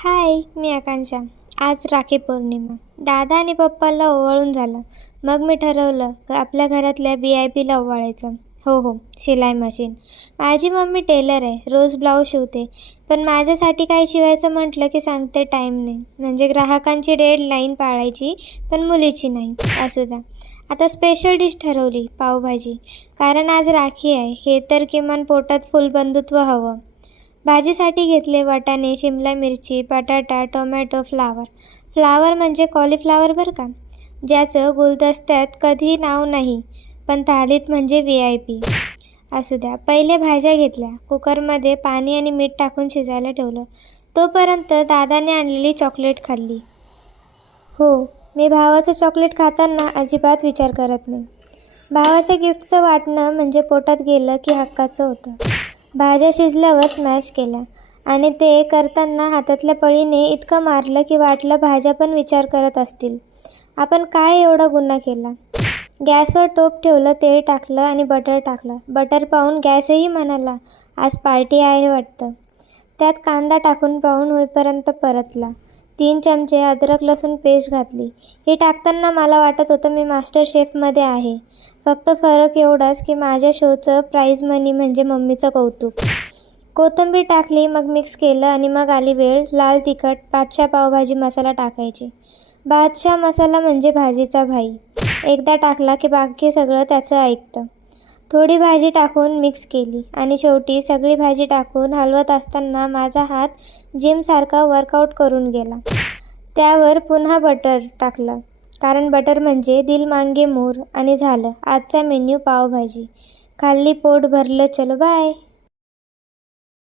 हाय, मी आकांक्षा. आज राखी पौर्णिमा. दादा आणि पप्पाला ओवाळून झालं. मग मी ठरवलं की आपल्या घरातल्या VIP ला ओवाळायचं. हो, शिलाई मशीन. माझी मम्मी टेलर आहे, रोज ब्लाऊज शिवते. पण माझ्यासाठी काही शिवायचं म्हटलं की सांगते टाईम नाही. म्हणजे ग्राहकांची डेडलाईन पाळायची, पण मुलीची नाही. असू द्या. आता स्पेशल डिश ठरवली, पावभाजी. कारण आज राखी आहे, हे तर किमान पोटात फुलबंधुत्व हवं. भाजीसाठी घेतले वाटाणे, शिमला मिरची, बटाटा, टोमॅटो, फ्लावर. फ्लावर म्हणजे कॉलीफ्लावर बरं का, ज्याचं गुलदस्त्यात कधी नाव नाही, पण थालीत म्हणजे VIP. असू द्या. पहिले भाज्या घेतल्या, कुकरमध्ये पाणी आणि मीठ टाकून शिजायला ठेवलं. तोपर्यंत दादाने आणलेली चॉकलेट खाल्ली. हो, मी भावाचं चॉकलेट खाताना अजिबात विचार करत नाही. भावाच्या गिफ्टचं वाटणं म्हणजे पोटात गेलं की हक्काचं होतं. भाज्या शिजल्यावर स्मॅश केल्या आणि ते करताना हातातल्या पळीने इतकं मारलं की वाटलं भाज्या पण विचार करत असतील. आपण काय एवढा गुन्हा केला? गॅसवर टोप ठेवलं, तेल टाकलं आणि बटर टाकलं. बटर पाहून गॅसही म्हणाला, आज पार्टी आहे वाटतं. त्यात कांदा टाकून ब्राऊन होईपर्यंत परतला. 3 चमचे अद्रक लसूण पेस्ट घातली. हे टाकताना मला वाटत होतं मी मास्टर शेफमध्ये आहे. फक्त फरक एवढाच की माझ्या शोचं प्राईज मनी म्हणजे मम्मीचं कौतुक. कोथिंबीर टाकली, मग मिक्स केलं आणि मग आली वेळ लाल तिखट, बादशाह पावभाजी मसाला टाकायची. बादशाह मसाला म्हणजे भाजीचा भाई. एकदा टाकला की बाकी सगळं त्याचं ऐकतं. थोडी भाजी टाकून मिक्स केली आणि शेवटी सगळी भाजी टाकून हलवत असताना माझा हात जिमसारखा वर्कआउट करून गेला. त्यावर पुन्हा बटर टाकलं, कारण बटर म्हणजे दिल मांगे मोर. आणि झालं आजचा मेन्यू पावभाजी. खाल्ली, पोट भरलं. चलो बाय.